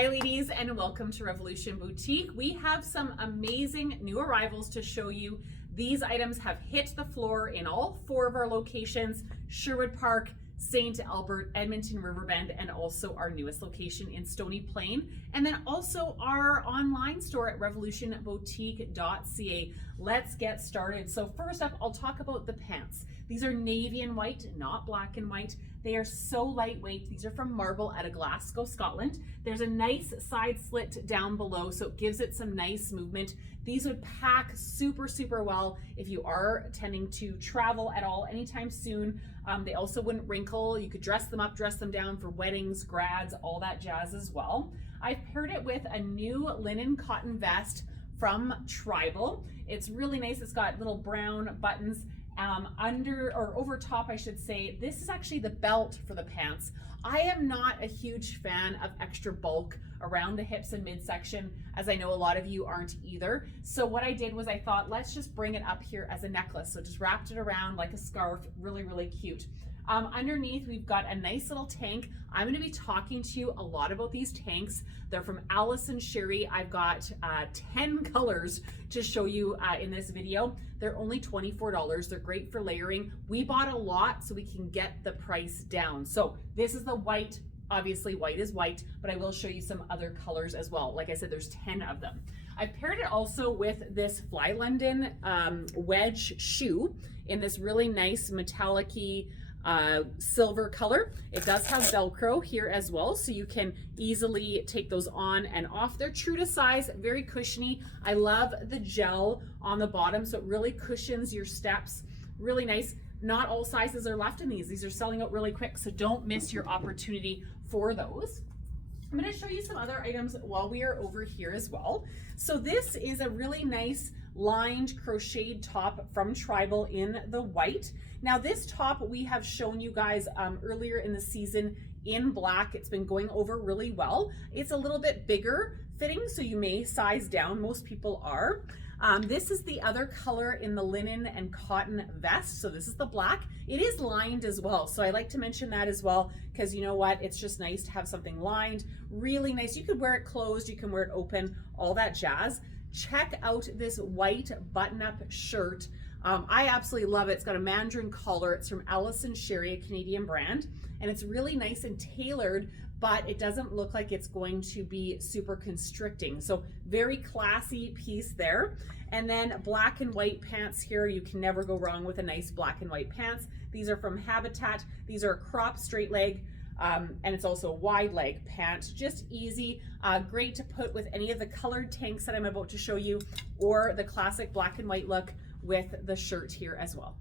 Hi ladies, and welcome to Revolution Boutique. We have some amazing new arrivals to show you. These items have hit the floor in all 4 of our locations: Sherwood Park, St. Albert, Edmonton Riverbend, and also our newest location in Stony Plain. And then also our online store at revolutionboutique.ca. Let's get started. So first up, I'll talk about the pants. These are navy and white, not black and white. They are so lightweight. These are from Marble out of Glasgow, Scotland. There's a nice side slit down below, so it gives it some nice movement. These would pack super well if you are tending to travel at all anytime soon. They also wouldn't wrinkle. You could dress them up, dress them down for weddings, grads, all that jazz as well. I've paired it with a new linen cotton vest from Tribal. It's really nice. It's got little brown buttons under or over top, I should say. This is actually the belt for the pants. I am not a huge fan of extra bulk around the hips and midsection, as I know a lot of you aren't either. So what I did was I thought, let's just bring it up here as a necklace. So just wrapped it around like a scarf, really cute. Underneath, we've got a nice little tank. I'm going to be talking to you a lot about these tanks. They're from Allison Sherry. I've got 10 colors to show you in this video. They're only $24. They're great for layering. We bought a lot so we can get the price down. So this is the white. Obviously white is white, but I will show you some other colors as well. Like I said, there's 10 of them. I've paired it also with this Fly London wedge shoe in this really nice metallic-y silver color. It does have Velcro here as well, so you can easily take those on and off. They're true to size, very cushiony. I love the gel on the bottom, so it really cushions your steps. Really nice. Not all sizes are left in these. These are selling out really quick, so don't miss your opportunity for those. I'm going to show you some other items while we are over here as well. So this is a really nice lined crocheted top from Tribal in the white. Now this top we have shown you guys earlier in the season in black. It's been going over really well. It's a little bit bigger fitting, so you may size down. Most people are. This is the other color in the linen and cotton vest. So this is the black. It is lined as well. So I like to mention that as well, because you know what? It's just nice to have something lined. Really nice. You could wear it closed, you can wear it open, all that jazz. Check out this white button-up shirt. I absolutely love it. It's got a mandarin collar. It's from Allison Sherry, a Canadian brand, and it's really nice and tailored, but it doesn't look like it's going to be super constricting. So very classy piece there. And then black and white pants here. You can never go wrong with a nice black and white pants. These are from Habitat. These are a crop straight leg. And it's also a wide leg pant, just easy, great to put with any of the colored tanks that I'm about to show you, or the classic black and white look with the shirt here as well.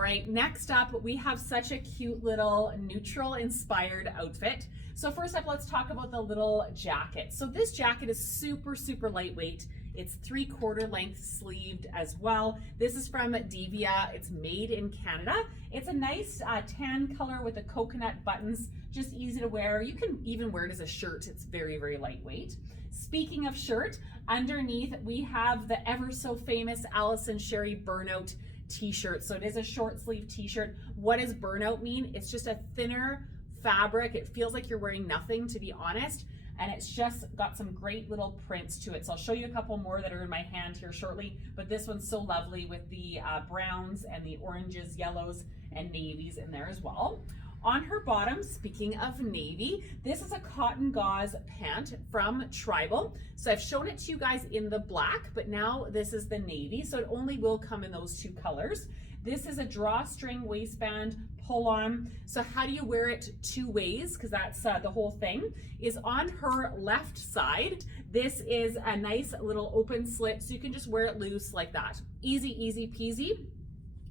All right, next up, we have such a cute little neutral inspired outfit. So first up, let's talk about the little jacket. So this jacket is super lightweight. It's 3/4 length sleeved as well. This is from Devia. It's made in Canada. It's a nice tan color with the coconut buttons, just easy to wear. You can even wear it as a shirt. It's very lightweight. Speaking of shirt, underneath we have the ever so famous Allison Sherry Burnout t-shirt. So it is a short sleeve t-shirt. What does burnout mean? It's just a thinner fabric. It feels like you're wearing nothing, to be honest. And it's just got some great little prints to it. So I'll show you a couple more that are in my hand here shortly, but this one's so lovely with the browns and the oranges, yellows, and navies in there as well. On her bottom, speaking of navy, this is a cotton gauze pant from Tribal. So I've shown it to you guys in the black, but now this is the navy, so it only will come in those 2 colors. This is a drawstring waistband pull-on. So how do you wear it 2 ways? Because that's the whole thing. Is on her left side, this is a nice little open slit, so you can just wear it loose like that. Easy peasy.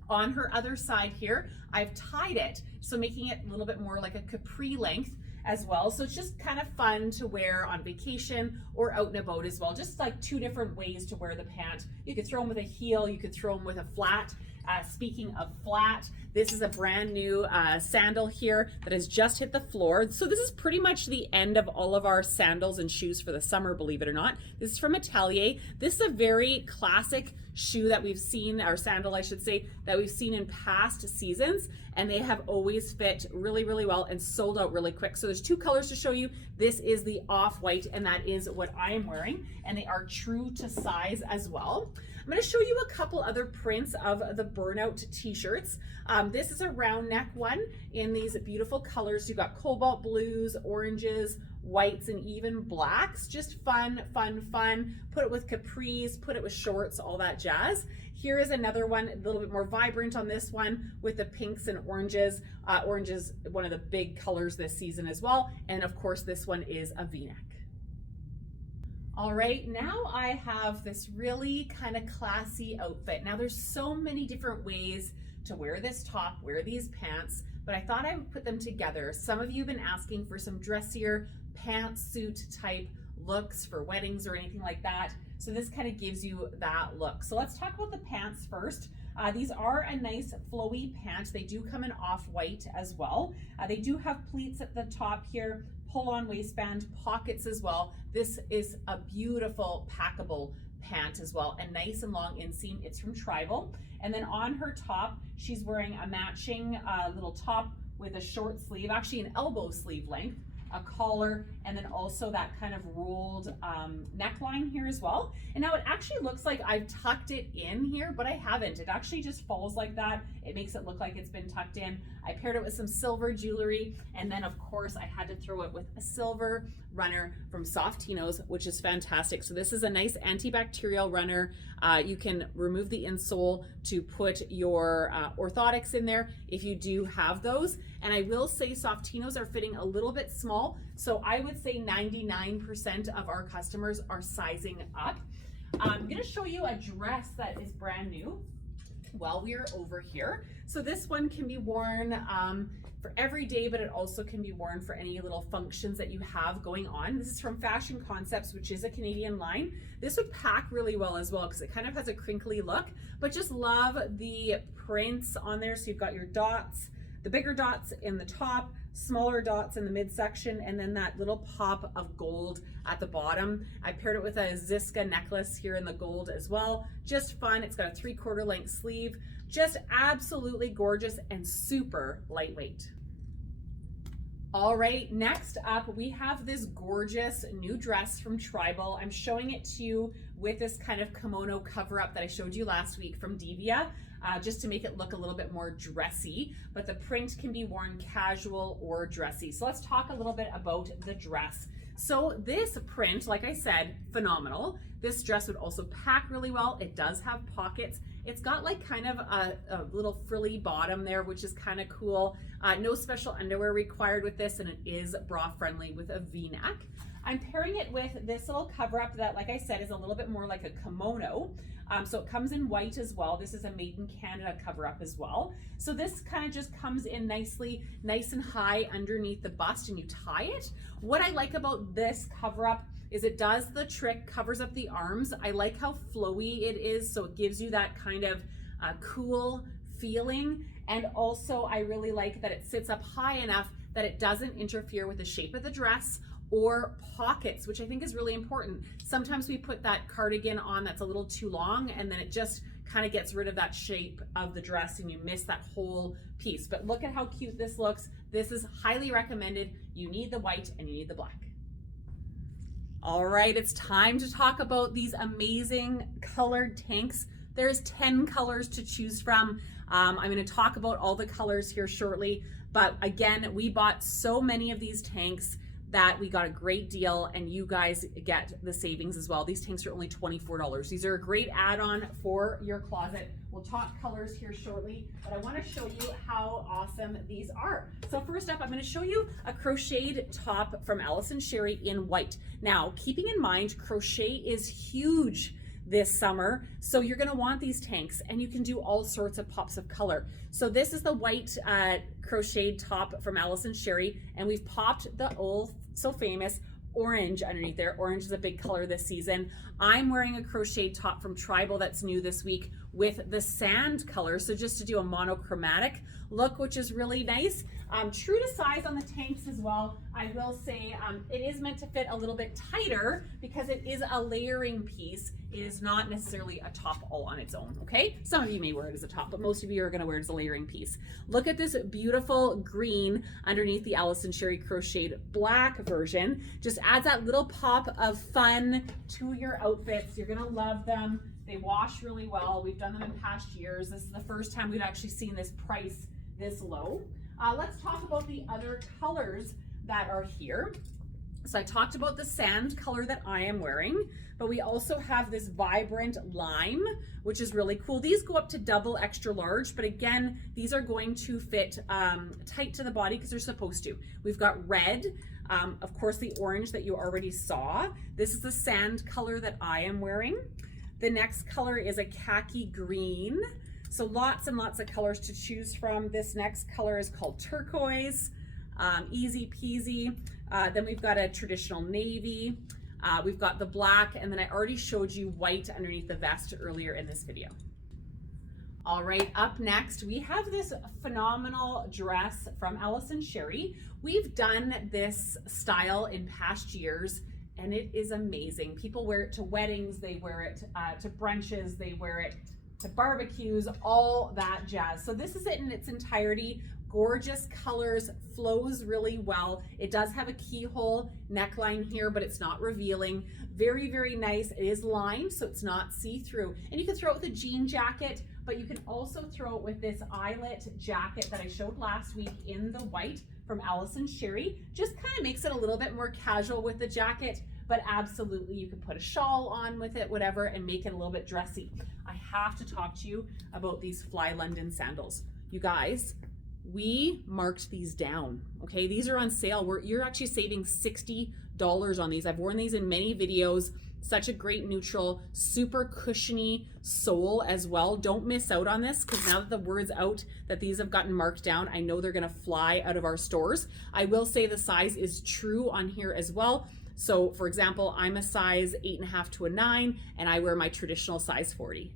On her other side here, I've tied it, so making it a little bit more like a capri length as well. So it's just kind of fun to wear on vacation or out and about as well. Just like 2 different ways to wear the pant. You could throw them with a heel, you could throw them with a flat. Speaking of flat, This is a brand new sandal here that has just hit the floor. So this is pretty much the end of all of our sandals and shoes for the summer, believe it or not. This is from Atelier. This is a very classic shoe that we've seen, or sandal I should say, that we've seen in past seasons, and they have always fit really, really well and sold out really quick. So there's two colors to show you. This is the off-white, and that is what I am wearing, and they are true to size as well. I'm going to show you a couple other prints of the burnout t-shirts. This is a round neck one in these beautiful colors. You've got cobalt blues, oranges, whites, and even blacks. Just fun, fun, fun. Put it with capris, put it with shorts, all that jazz. Here is another one, a little bit more vibrant on this one with the pinks and oranges. Orange is one of the big colors this season as well. And of course, this one is a V-neck. All right, now I have this really kind of classy outfit. Now there's so many different ways to wear this top, wear these pants, but I thought I would put them together. Some of you have been asking for some dressier pantsuit type looks for weddings or anything like that. So this kind of gives you that look. So let's talk about the pants first. These are a nice flowy pant. They do come in off-white as well. They do have pleats at the top here, pull-on waistband, pockets as well. This is a beautiful packable pant as well, and nice and long inseam. It's from Tribal. And then on her top, she's wearing a matching little top with a short sleeve, actually an elbow sleeve length, a collar, and then also that kind of rolled neckline here as well. And now it actually looks like I've tucked it in here, but I haven't. It actually just falls like that. It makes it look like it's been tucked in. I paired it with some silver jewelry, and then of course I had to throw it with a silver runner from Softinos, which is fantastic. So this is a nice antibacterial runner. You can remove the insole to put your orthotics in there if you do have those. And I will say Softinos are fitting a little bit small. So I would say 99% of our customers are sizing up. I'm gonna show you a dress that is brand new while we are over here. So this one can be worn for every day, but it also can be worn for any little functions that you have going on. This is from Fashion Concepts, which is a Canadian line. This would pack really well as well because it kind of has a crinkly look, but just love the prints on there. So you've got your dots, the bigger dots in the top, smaller dots in the midsection, and then that little pop of gold at the bottom. I paired it with a Ziska necklace here in the gold as well. Just fun. It's got a 3/4 length sleeve. Just absolutely gorgeous and super lightweight. All right, next up, we have this gorgeous new dress from Tribal. I'm showing it to you with this kind of kimono cover up that I showed you last week from Divia. Just to make it look a little bit more dressy, but the print can be worn casual or dressy. So let's talk a little bit about the dress. So this print, like I said, phenomenal. This dress would also pack really well. It does have pockets. It's got like kind of a little frilly bottom there, which is kind of cool. No special underwear required with this, and it is bra friendly with a V-neck. I'm pairing it with this little cover up that, like I said, is a little bit more like a kimono. So it comes in white as well. This is a Made in Canada cover up as well. So this kind of just comes in nicely, nice and high underneath the bust, and you tie it. What I like about this cover up is it does the trick, covers up the arms. I like how flowy it is, so it gives you that kind of cool feeling. And also I really like that it sits up high enough that it doesn't interfere with the shape of the dress or pockets, which I think is really important. Sometimes we put that cardigan on that's a little too long, and then it just kind of gets rid of that shape of the dress and you miss that whole piece. But look at how cute this looks. This is highly recommended. You need the white and you need the black. All right, it's time to talk about these amazing colored tanks. There's 10 colors to choose from. I'm going to talk about all the colors here shortly, but again, we bought so many of these tanks that we got a great deal, and you guys get the savings as well. These tanks are only $24. These are a great add-on for your closet. We'll talk colors here shortly, but I want to show you how awesome these are. So first up, I'm going to show you a crocheted top from Allison Sherry in white. Now, keeping in mind, crochet is huge this summer, so you're going to want these tanks, and you can do all sorts of pops of color. So this is the white crocheted top from Allison Sherry, and we've popped the old so famous orange underneath there. Orange is a big color this season. I'm wearing a crocheted top from Tribal that's new this week with the sand color. So just to do a monochromatic look, which is really nice. True to size on the tanks as well. I will say it is meant to fit a little bit tighter because it is a layering piece. It is not necessarily a top all on its own, okay? Some of you may wear it as a top, but most of you are gonna wear it as a layering piece. Look at this beautiful green underneath the Allison Sherry crocheted black version. Just adds that little pop of fun to your outfits. You're gonna love them. They wash really well. We've done them in past years. This is the first time we've actually seen this price this low. Let's talk about the other colors that are here. So I talked about the sand color that I am wearing, but we also have this vibrant lime, which is really cool. These go up to double extra large, but again, these are going to fit tight to the body because they're supposed to. We've got red, of course, the orange that you already saw. This is the sand color that I am wearing. The next color is a khaki green. So lots and lots of colors to choose from. This next color is called turquoise, easy peasy. Then we've got a traditional navy. We've got the black, and then I already showed you white underneath the vest earlier in this video. All right, up next, we have this phenomenal dress from Allison Sherry. We've done this style in past years, and it is amazing. People wear it to weddings, they wear it to brunches, they wear it to barbecues, all that jazz. So this is it in its entirety. Gorgeous colors, flows really well. It does have a keyhole neckline here, but it's not revealing. Very, very nice. It is lined, so it's not see-through. And you can throw it with a jean jacket, but you can also throw it with this eyelet jacket that I showed last week in the white from Allison Sherry. Just kind of makes it a little bit more casual with the jacket, but absolutely you can put a shawl on with it, whatever, and make it a little bit dressy. I have to talk to you about these Fly London sandals. You guys, we marked these down, okay? These are on sale. You're actually saving $60 on these. I've worn these in many videos. Such a great neutral, super cushiony sole as well. Don't miss out on this, because now that the word's out that these have gotten marked down, I know they're gonna fly out of our stores. I will say the size is true on here as well. So for example, I'm a size 8.5 to a 9, and I wear my traditional size 40.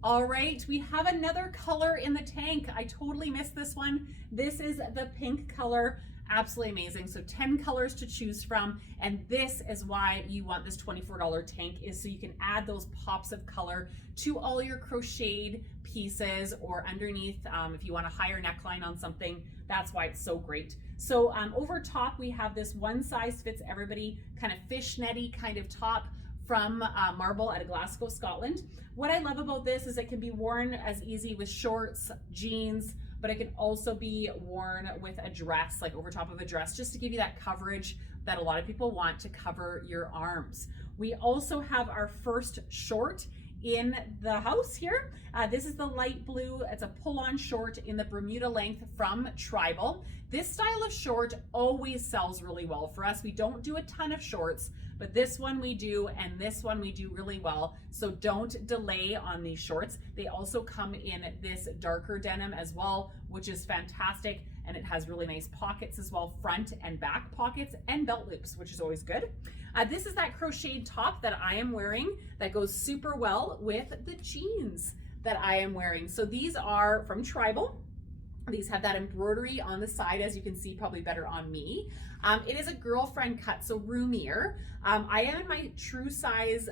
All right, we have another color in the tank. I totally missed this one. This is the pink color. Absolutely amazing. So 10 colors to choose from, and this is why you want this $24 tank, is so you can add those pops of color to all your crocheted pieces, or underneath if you want a higher neckline on something. That's why it's so great. So over top we have this one size fits everybody kind of fishnetty kind of top from Marble out of Glasgow, Scotland. What I love about this is it can be worn as easy with shorts, jeans, but it can also be worn with a dress, like over top of a dress, just to give you that coverage that a lot of people want to cover your arms. We also have our first short in the house here. This is the light blue. It's a pull-on short in the Bermuda length from Tribal. This style of short always sells really well for us. We don't do a ton of shorts, but this one we do, and this one we do really well. So don't delay on these shorts. They also come in this darker denim as well, which is fantastic. And it has really nice pockets as well, front and back pockets, and belt loops, which is always good. This is that crocheted top that I am wearing that goes super well with the jeans that I am wearing. So these are from Tribal. These have that embroidery on the side, as you can see, probably better on me. It is a girlfriend cut, so roomier. I am in my true size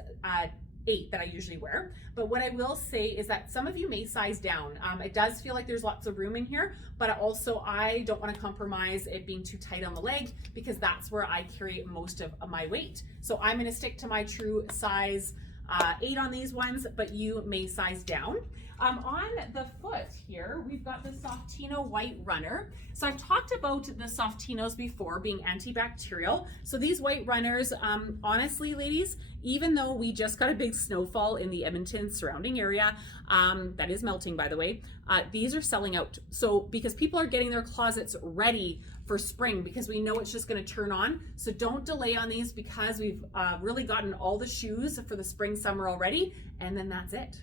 8 that I usually wear, but what I will say is that some of you may size down. It does feel like there's lots of room in here, but also I don't want to compromise it being too tight on the leg, because that's where I carry most of my weight. So I'm going to stick to my true size 8 on these ones, but you may size down. On the foot here, we've got the Softino White Runner. So I've talked about the Softinos before being antibacterial. So these white runners, honestly, ladies, even though we just got a big snowfall in the Edmonton surrounding area, that is melting, by the way, these are selling out. So because people are getting their closets ready for spring, because we know it's just going to turn on. So don't delay on these, because we've really gotten all the shoes for the spring, summer already, and then that's it.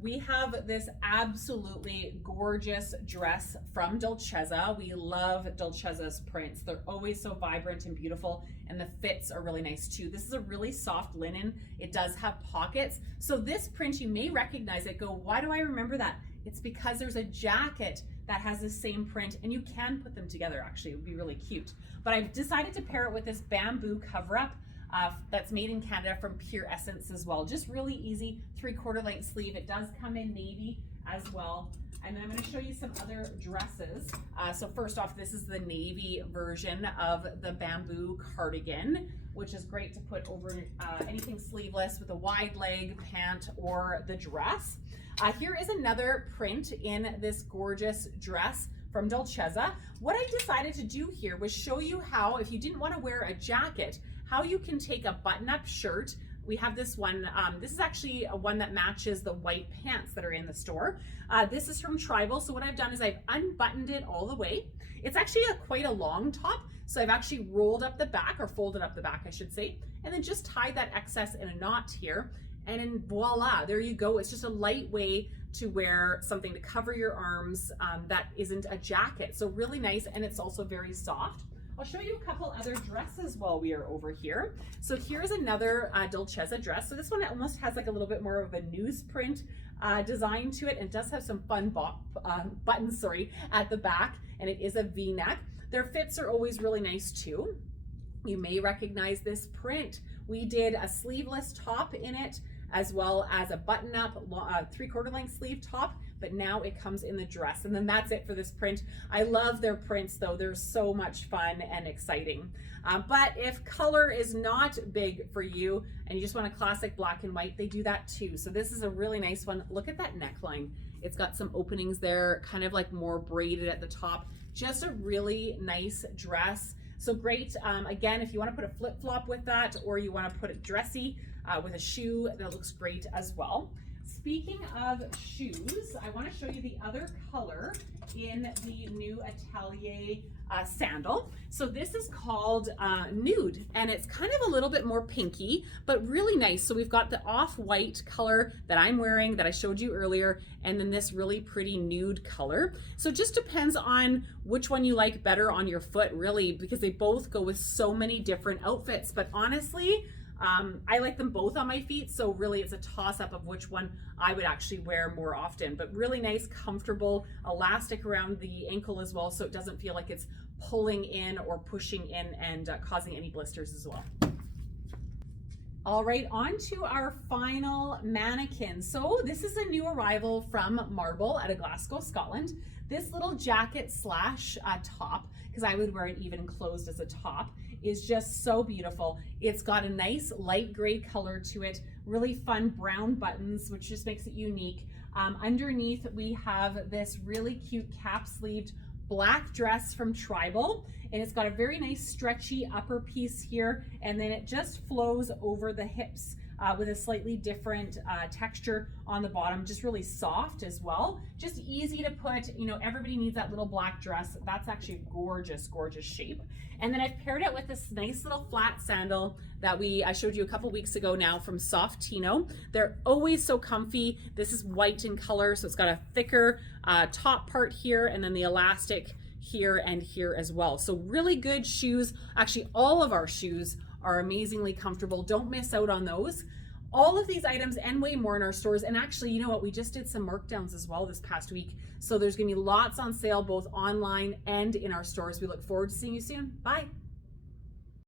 We have this absolutely gorgeous dress from Dolcezza. We love Dolcezza's prints. They're always so vibrant and beautiful, and the fits are really nice too. This is a really soft linen. It does have pockets. So this print, you may recognize it. Go, why do I remember that? It's because there's a jacket that has the same print, and you can put them together. Actually, it would be really cute. But I've decided to pair it with this bamboo cover-up that's made in Canada from Pure Essence as well. Just really easy 3/4 length sleeve. It does come in navy as well. And then I'm going to show you some other dresses. So first off, this is the navy version of the bamboo cardigan, which is great to put over anything sleeveless with a wide leg pant or the dress. Here is another print in this gorgeous dress from Dolcezza. What I decided to do here was show you how, if you didn't want to wear a jacket, how you can take a button-up shirt. We have this one, this is actually one that matches the white pants that are in the store. This is from Tribal, so what I've done is I've unbuttoned it all the way. It's actually quite a long top, so I've actually rolled up the back, or folded up the back, I should say, and then just tied that excess in a knot here, and then voila, there you go. It's just a light way to wear something to cover your arms that isn't a jacket. So really nice, and it's also very soft. I'll show you a couple other dresses while we are over here. So here's another Dolcezza dress. So this one almost has like a little bit more of a newsprint design to it, and does have some fun buttons, at the back, and it is a V-neck. Their fits are always really nice too. You may recognize this print. We did a sleeveless top in it, as well as a button-up 3/4 length sleeve top, but now it comes in the dress. And then that's it for this print. I love their prints though. They're so much fun and exciting. But if color is not big for you and you just want a classic black and white, they do that too. So this is a really nice one. Look at that neckline. It's got some openings there, kind of like more braided at the top. Just a really nice dress. So great, again, if you want to put a flip-flop with that, or you want to put it dressy with a shoe, that looks great as well. Speaking of shoes, I want to show you the other color in the new Atelier sandal. So this is called Nude, and it's kind of a little bit more pinky, but really nice. So we've got the off-white color that I'm wearing that I showed you earlier, and then this really pretty nude color. So it just depends on which one you like better on your foot, really, because they both go with so many different outfits. But honestly, I like them both on my feet, so really it's a toss-up of which one I would actually wear more often. But really nice, comfortable, elastic around the ankle as well, so it doesn't feel like it's pulling in or pushing in and causing any blisters as well. All right, on to our final mannequin. So this is a new arrival from Marble out of Glasgow, Scotland. This little jacket slash top, because I would wear it even closed as a top, is just so beautiful. It's got a nice light gray color to it, really fun brown buttons, which just makes it unique. Underneath, we have this really cute cap-sleeved black dress from Tribal, and it's got a very nice stretchy upper piece here, and then it just flows over the hips with a slightly different texture on the bottom, just really soft as well. Just easy to put, you know, everybody needs that little black dress. That's actually a gorgeous, gorgeous shape. And then I've paired it with this nice little flat sandal that I showed you a couple weeks ago now from Softino. They're always so comfy. This is white in color, so it's got a thicker top part here, and then the elastic here and here as well. So really good shoes. Actually, all of our shoes are amazingly comfortable. Don't miss out on those. All of these items and way more in our stores. And actually, you know what? We just did some markdowns as well this past week. So there's gonna be lots on sale, both online and in our stores. We look forward to seeing you soon. Bye.